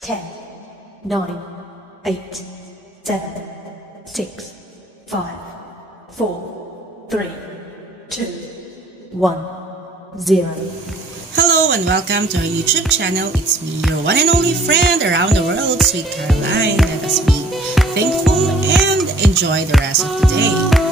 10, 9, 8, 7, 6, 5, 4, 3, 2, 1, 0. Hello and welcome to our YouTube channel. It's me, your one and only friend around the world, Sweet Caroline. Let us be thankful and enjoy the rest of the day.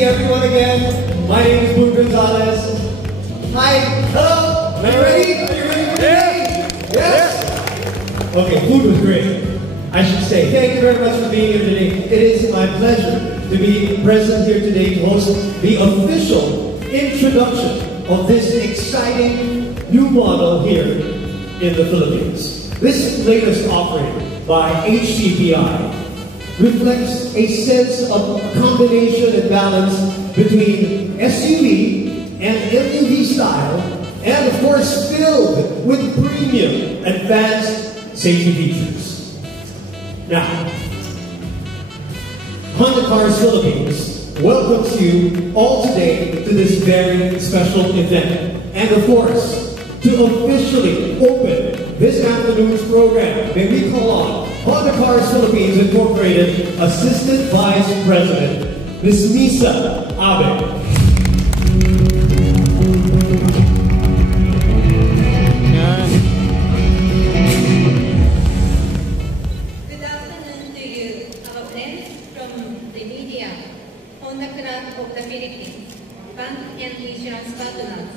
Everyone again. My name is Boone Gonzalez. Hi. Hello. Are you ready? Are you ready for today? Yes? Okay, food was great. I should say thank you very much for being here today. It is my pleasure to be present here today to host the official introduction of this exciting new model here in the Philippines. This latest offering by HCPI reflects a sense of combination and balance between SUV and MUV style, and of course filled with premium advanced safety features. Now, Honda Cars Philippines welcomes you all today to this very special event, and of course, to officially open this afternoon's program, may we call on Honda Cars Philippines Incorporated Assistant Vice President, Ms. Misa Abe. Good afternoon to you, our friends from the media, Honda Club of the Philippines, bank and insurance partners.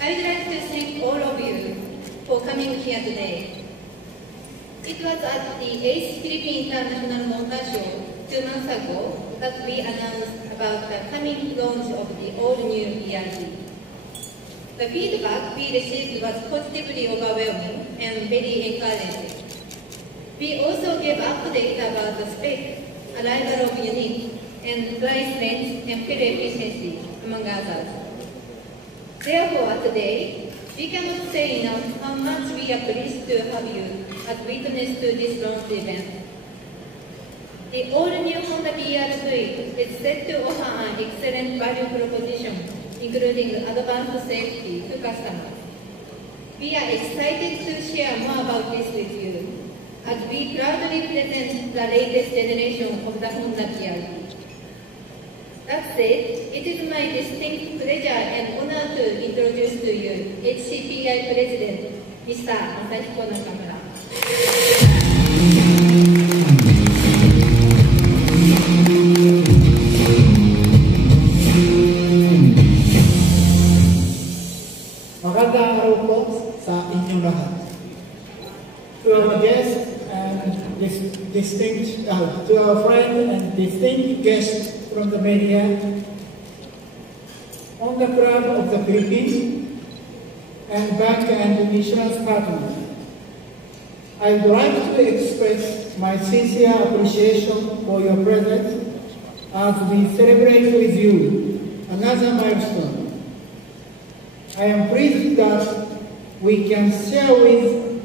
I would like to thank all of you for coming here today. It was at the 8th Philippine International Motor Show 2 months ago that we announced about the coming launch of the all-new ERV. The feedback we received was positively overwhelming and very encouraging. We also gave updates about the spec, arrival of unit, and price range and fuel efficiency, among others. Therefore, today, We cannot say enough how much we are pleased to have you as witness to this launch event. The all-new Honda BR-V is set to offer an excellent value proposition, including advanced safety to customers. We are excited to share more about this with you, as we proudly present the latest generation of the Honda BR-V. That said, it is my distinct pleasure and honor to introduce to you HCPI President, Mr. Masahiko Nakamura. magandang araw po sa inyong lahat. To our guests and to our friend and distinct guests from the media, on the Club of the Philippines, and bank and insurance partners, I would like to express my sincere appreciation for your presence as we celebrate with you another milestone. I am pleased that we can share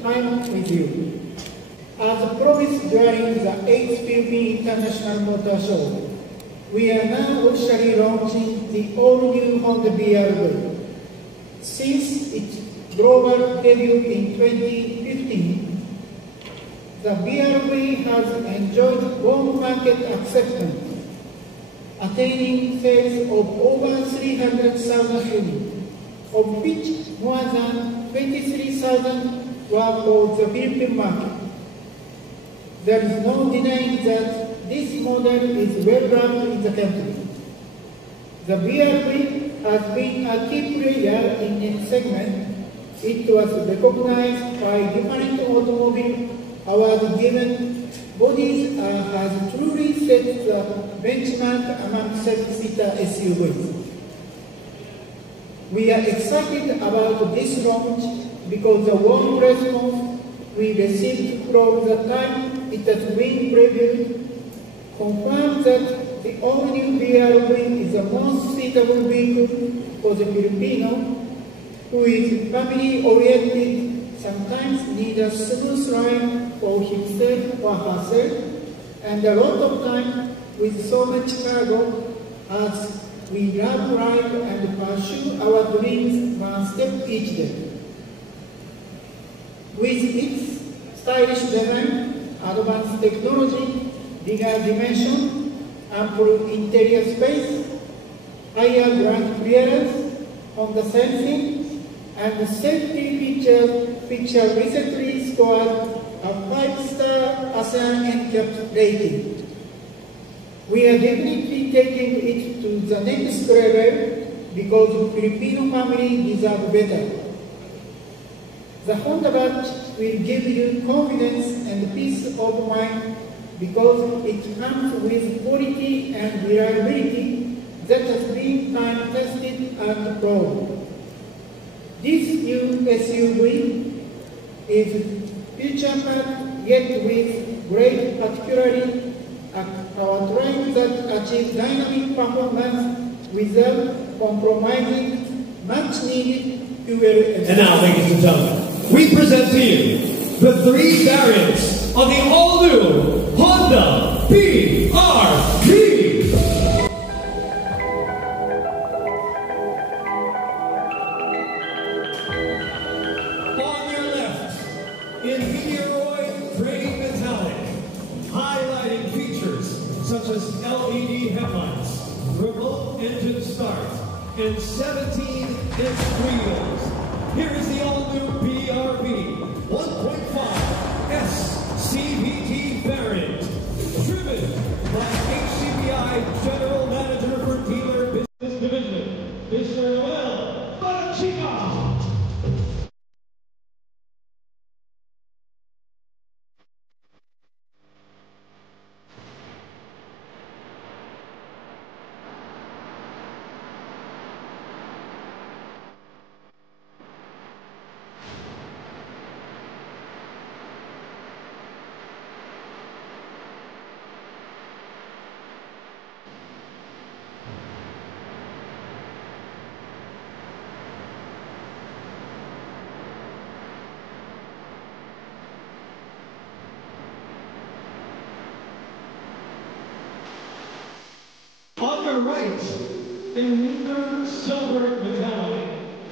time with you. As promised during the 8th Philippine International Motor Show, we are now officially launching the all-new Honda BR-V. Since its global debut in 2015, the BR-V has enjoyed warm market acceptance, attaining sales of over 300,000 units, of which more than 23,000 were for the Philippine market. There is no denying that this model is well-loved in the country. The BR-V has been a key player in its segment. It was recognized by different automobile awards given bodies has truly set the benchmark among seven-seater SUVs. We are excited about this launch because the warm response we received from the time it has been previewed confirms that the all-new BR-V is the most suitable vehicle for the Filipino who is family-oriented, sometimes needs a smooth ride for himself or herself, and a lot of time with so much cargo as we love ride and pursue our dreams one step each day. With its stylish design, advanced technology, bigger dimension, ample interior space, higher ground clearance on the sensing, and safety feature recently scored a 5-star ASEAN NCAP rating. We are definitely taking it to the next level because Filipino families deserve better. The Honda badge will give you confidence and peace of mind because it comes with quality and reliability that has been time-tested and proven. This new SUV is future-packed yet with great particularity powertrain that achieves dynamic performance without compromising much-needed fuel efficiency. And now, ladies and gentlemen, we present to you the three variants of the all-new Honda BR-V. On your left, in Meteoroid Gray Metallic, highlighting features such as LED headlights, remote engine start, and 17-inch wheels. Here is the all-new BR-V 1.5 S CVT variant, driven by HCPI General Manager for Dealer Business Division, Mr. Noel Barachica. right, in the silver metallic,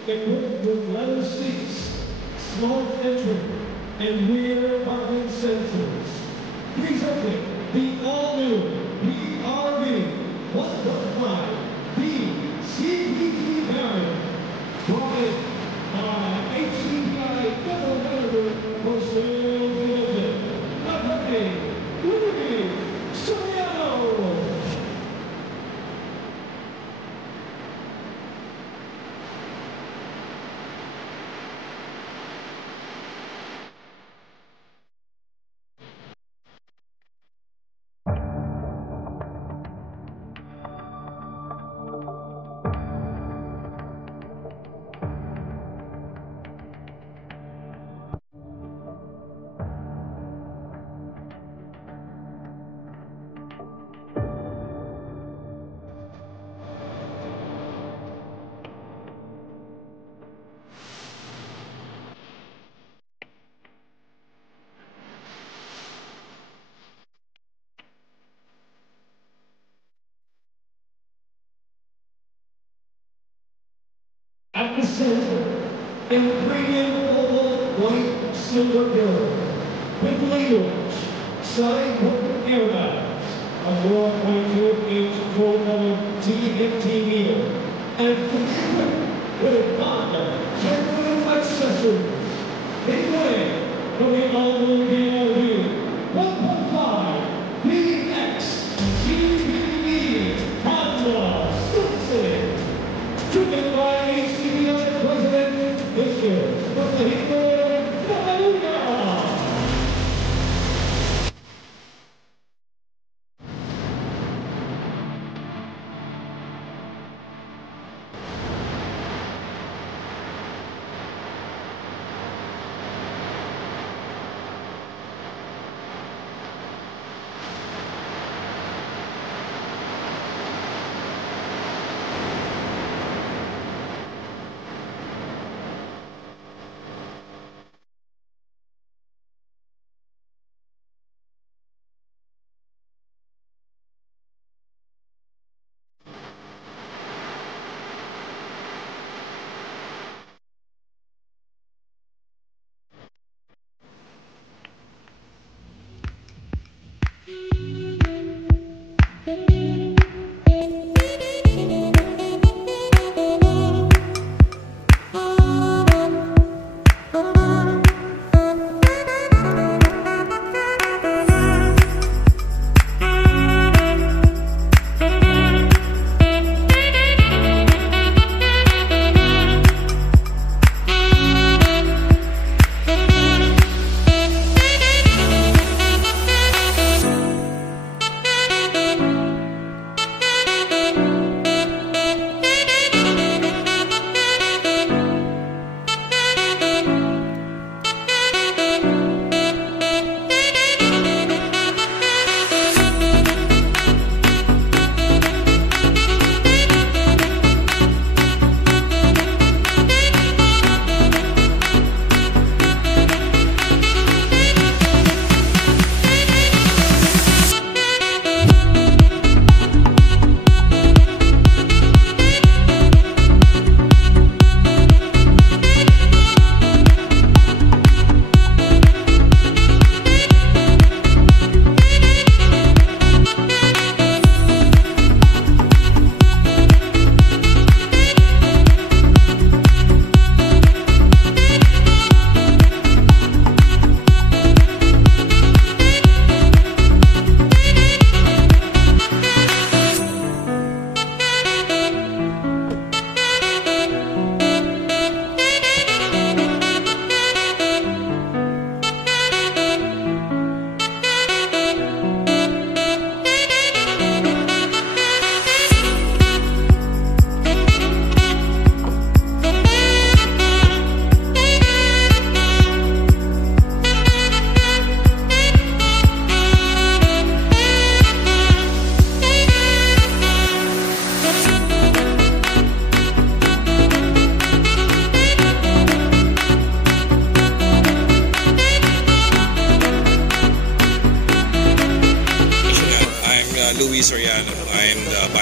equipped with leather seats, smart entry, and rear parking sensors. Presenting the all-new PRV 1.5 CPT variant, brought in by HCPI Federal Manager for Sales Division, Attorney Rudy Soriano. At the center, in premium oval white silver pillar, with language, side curtain airbags, a 4.2-inch full-color TFT meter, and equipped with a Honda genuine accessories. In way from the all-new BLU 1.5 PX CPE Honda City. Driven by HCPI President Victor Fernando Valeria.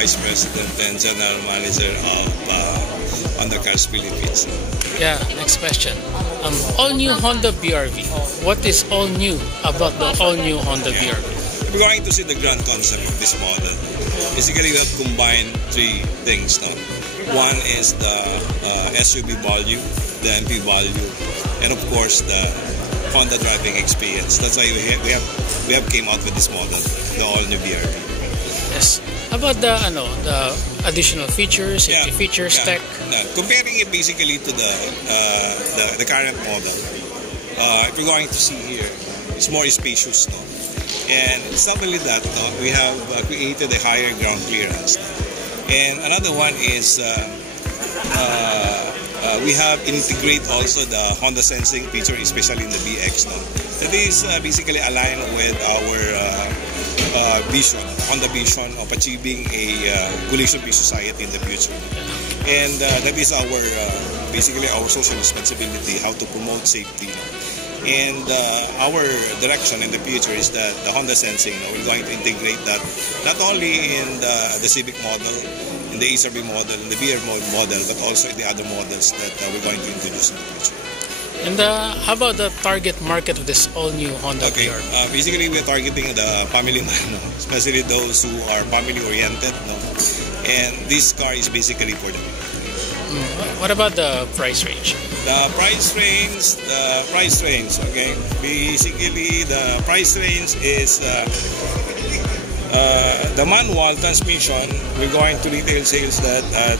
Vice President and General Manager of Honda Cars Philippines. Yeah, next question. All new Honda BRV. What is all new about the all new Honda BRV? We're going to see the grand concept of this model. Basically, we have combined three things. No? One is the SUV value, the MP value, and of course the Honda driving experience. That's why we have came out with this model, the all new BRV. Yes. About the additional features, safety features, tech. Comparing it basically to the current model, if you're going to see here, it's more spacious, no? And it's not only that, no? We have created a higher ground clearance, no? And another one is we have integrate also the Honda Sensing feature, especially in the BX, no? That is basically aligned with our vision, Honda vision of achieving a collision-free society in the future. And that is our basically our social responsibility, how to promote safety. And our direction in the future is that the Honda Sensing, we're going to integrate that not only in the Civic model, in the HRV model, in the BR model, but also in the other models that we're going to introduce in the future. And how about the target market of this all-new Honda BRV? Basically, we're targeting the family man, no? Especially those who are family-oriented. No? And this car is basically for them. What about the price range? The price range, okay? Basically, the price range is the manual transmission. We're going to retail sales that at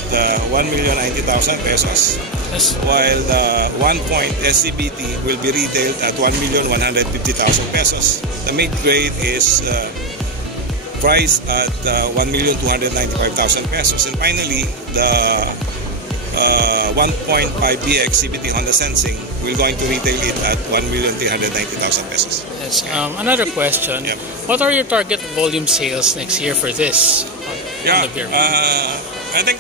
1,090,000 pesos. Yes. While the 1-point SCBT will be retailed at 1,150,000 pesos. The mid-grade is priced at 1,295,000 pesos. And finally, the 1.5 BX CVT Honda Sensing, we're going to retail it at 1,390,000 pesos. Yes. Another question. Yep. What are your target volume sales next year for this Honda BRV? I think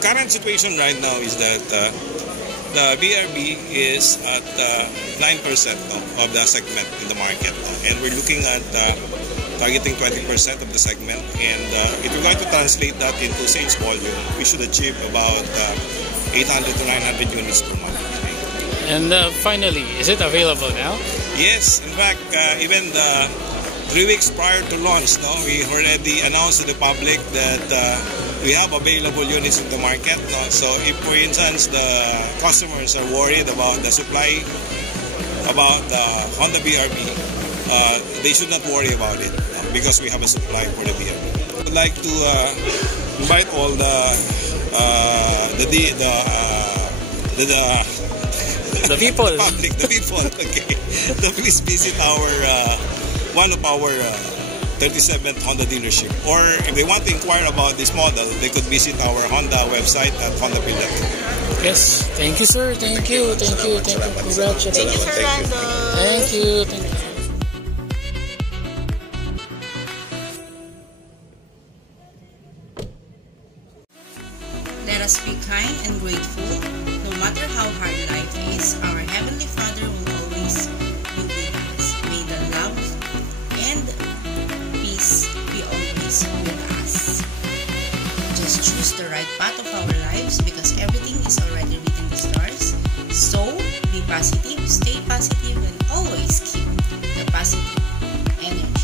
current situation right now is that the BRV is at 9% of the segment in the market. And we're looking at targeting 20% of the segment. And if we're going to translate that into sales volume, we should achieve about 800 to 900 units per month. And finally, is it available now? Yes, in fact, even 3 weeks prior to launch, we already announced to the public that we have available units in the market. So if, for instance, the customers are worried about the supply, about the Honda BRV, they should not worry about it because we have a supply for the BRV. I would like to invite all the people, public, okay, to please visit our one of our 37th Honda dealership, or if they want to inquire about this model, they could visit our Honda website at hondabuild.com. Yes, thank you, sir. Thank you. Congratulations. Thank you, Sir Rando. Thank you. Let us be kind and grateful. No matter how hard life is, our Heavenly Father will always be with us. May the love and peace be always with us. Just choose the right path of our lives because everything is already written in the stars. So, be positive, stay positive, and always keep the positive energy.